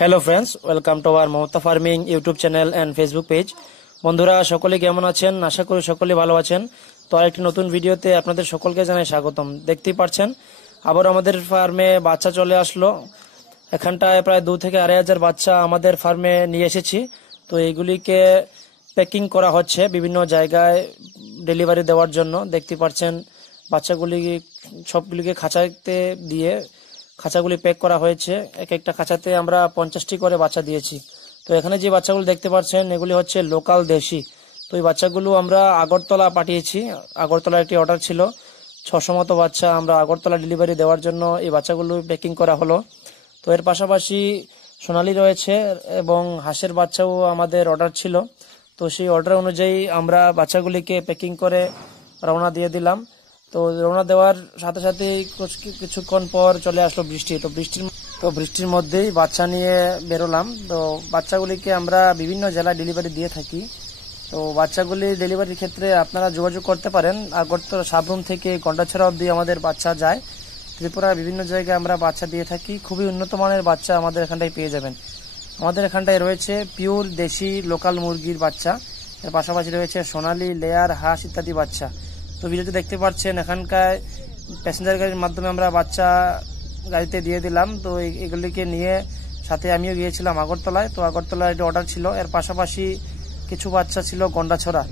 Hello friends, welcome to our Mamata farming YouTube channel and Facebook page. বন্ধুরা সকলে কেমন আছেন? আশা করি সকলে ভালো আছেন। তো আরেকটি নতুন ভিডিওতে আপনাদের সকলকে জানাই স্বাগতম। দেখতেই পাচ্ছেন আবার আমাদের ফার্মে বাচ্চা চলে আসলো। এখানটায় প্রায় 2 থেকে 2.5 বাচ্চা আমাদের ফার্মে নিয়ে এসেছি। তো এইগুলিকে প্যাকিং করা হচ্ছে বিভিন্ন জায়গায় ডেলিভারি দেওয়ার জন্য। দেখতে পাচ্ছেন বাচ্চাগুলি সবগুলিকে খাঁচাতে দিয়ে খাঁচাগুলি প্যাক করা হয়েছে। এক একটা খাঁচাতে আমরা 50টি করে বাচ্চা দিয়েছি। তো এখানে যে বাচ্চাগুলো দেখতে পাচ্ছেন এগুলি হচ্ছে লোকাল দেশি। তো এই বাচ্চাগুলো আমরা আগরতলা পাঠিয়েছি। আগরতলা একটি অর্ডার ছিল, 600 মতো বাচ্চা আমরা আগরতলা ডেলিভারি দেওয়ার জন্য এই বাচ্চাগুলো প্যাকিং করা হলো। তো এর পাশাপাশি সোনালি রয়েছে এবং হাঁসের বাচ্চাও আমাদের অর্ডার ছিল। তো সেই অর্ডার অনুযায়ী আমরা বাচ্চাগুলিকে প্যাকিং করে রওনা দিয়ে দিলাম। তো রওনা দেওয়ার সাথে সাথে কিছুক্ষণ পর চলে আসলো বৃষ্টি। তো বৃষ্টির মধ্যেই বাচ্চা নিয়ে বেরোলাম। তো বাচ্চাগুলিকে আমরা বিভিন্ন জেলায় ডেলিভারি দিয়ে থাকি। তো বাচ্চাগুলি ডেলিভারির ক্ষেত্রে আপনারা যোগাযোগ করতে পারেন। আগরতলা সাবরুম থেকে গন্ডাছড়া অবধি আমাদের বাচ্চা যায়। ত্রিপুরা বিভিন্ন জায়গায় আমরা বাচ্চা দিয়ে থাকি। খুবই উন্নত মানের বাচ্চা আমাদের এখানটায় পেয়ে যাবেন। আমাদের এখানটায় রয়েছে পিওর দেশি লোকাল মুরগির বাচ্চা, এর পাশাপাশি রয়েছে সোনালী, লেয়ার, হাঁস ইত্যাদি বাচ্চা। তো ভিডিওতে দেখতে পাচ্ছেন এখানকার প্যাসেঞ্জার গাড়ির মাধ্যমে আমরা বাচ্চা গাড়িতে দিয়ে দিলাম। তো এগুলিকে নিয়ে সাথে আমিও গিয়েছিলাম আগরতলায়। তো আগরতলায় একটা অর্ডার ছিল, এর পাশাপাশি কিছু বাচ্চা ছিল গন্ডাছড়া।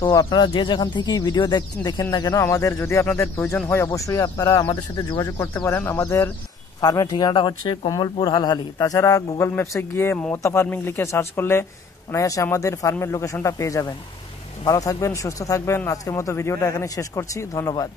তো আপনারা যে যেখান থেকেই ভিডিও দেখেন না কেন, আমাদের যদি আপনাদের প্রয়োজন হয় অবশ্যই আপনারা আমাদের সাথে যোগাযোগ করতে পারেন। আমাদের ফার্মের ঠিকানাটা হচ্ছে কমলপুর হালহালি। তাছাড়া গুগল ম্যাপসে গিয়ে মমতা ফার্মিং লিখে সার্চ করলে অনায়াসে আমাদের ফার্মের লোকেশনটা পেয়ে যাবেন। ভালো থাকবেন, সুস্থ থাকবেন। আজকের মতো ভিডিওটা এখানে শেষ করছি। ধন্যবাদ।